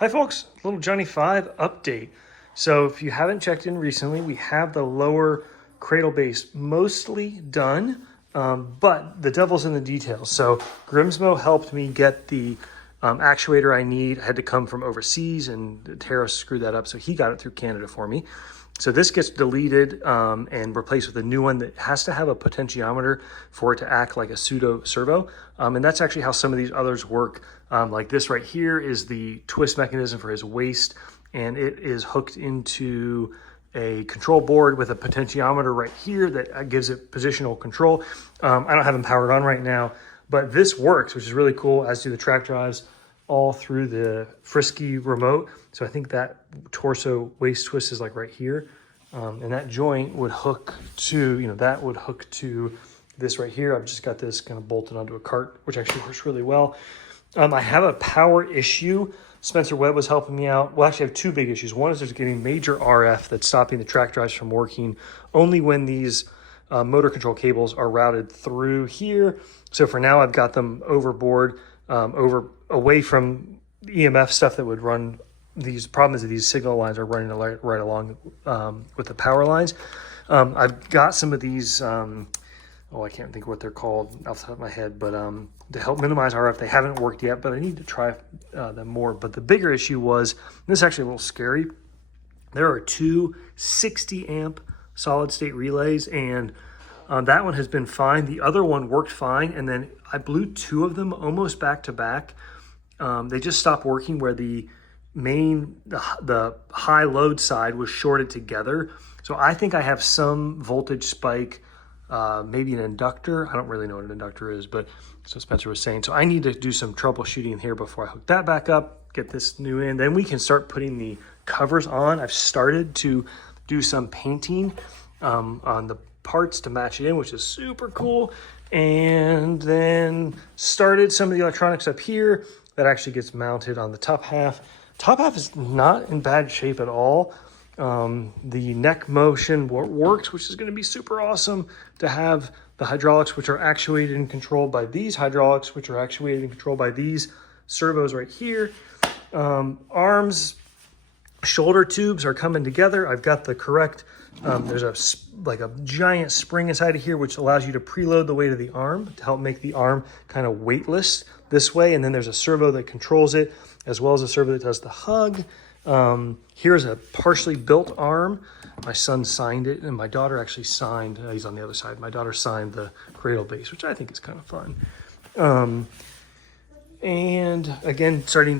Hi folks, little Johnny 5 update. So if you haven't checked in recently, we have the lower cradle base mostly done, but the devil's in the details. So Grimsmo helped me get the actuator I need. I had to come from overseas and Tara screwed that up, so he got it through Canada for me. So this gets deleted and replaced with a new one that has to have a potentiometer for it to act like a pseudo servo. And that's actually how some of these others work. Like this right here is the twist mechanism for his waist, and it is hooked into a control board with a potentiometer right here that gives it positional control. I don't have them powered on right now, but this works, which is really cool, as do the track drives all through the Frisky remote. So I think that torso waist twist is like right here. And that joint would hook to, that would hook to this right here. I've just got this kind of bolted onto a cart, which actually works really well. I have a power issue. Spencer Webb was helping me out. Well, actually I have two big issues. One is there's getting major RF that's stopping the track drives from working only when these motor control cables are routed through here. So for now, I've got them overboard, away from EMF stuff that would run. These problems that these signal lines are running right along with the power lines. I've got some of these, I can't think what they're called off the top of my head, but to help minimize RF, they haven't worked yet, but I need to try them more. But the bigger issue was, this is actually a little scary. There are two 60 amp solid state relays, and that one has been fine. The other one worked fine, and then I blew two of them almost back to back. They just stopped working where the the high load side was shorted together. So I think I have some voltage spike, maybe an inductor. I don't really know what an inductor is, but so Spencer was saying. So I need to do some troubleshooting here before I hook that back up, get this new in. Then we can start putting the covers on. I've started to do some painting on the parts to match it in, which is super cool. And then started some of the electronics up here that actually gets mounted on the top half. Top half is not in bad shape at all. The neck motion works, which is going to be super awesome to have the hydraulics, which are actuated and controlled by these hydraulics, which are actuated and controlled by these servos right here. Arms, shoulder tubes are coming together. I've got the correct, there's a giant spring inside of here, which allows you to preload the weight of the arm to help make the arm kind of weightless this way. And then there's a servo that controls it, as well as a servo that does the hug. Here's a partially built arm. My son signed it, and my daughter actually signed, he's on the other side. My daughter signed the cradle base, which I think is kind of fun. And again, starting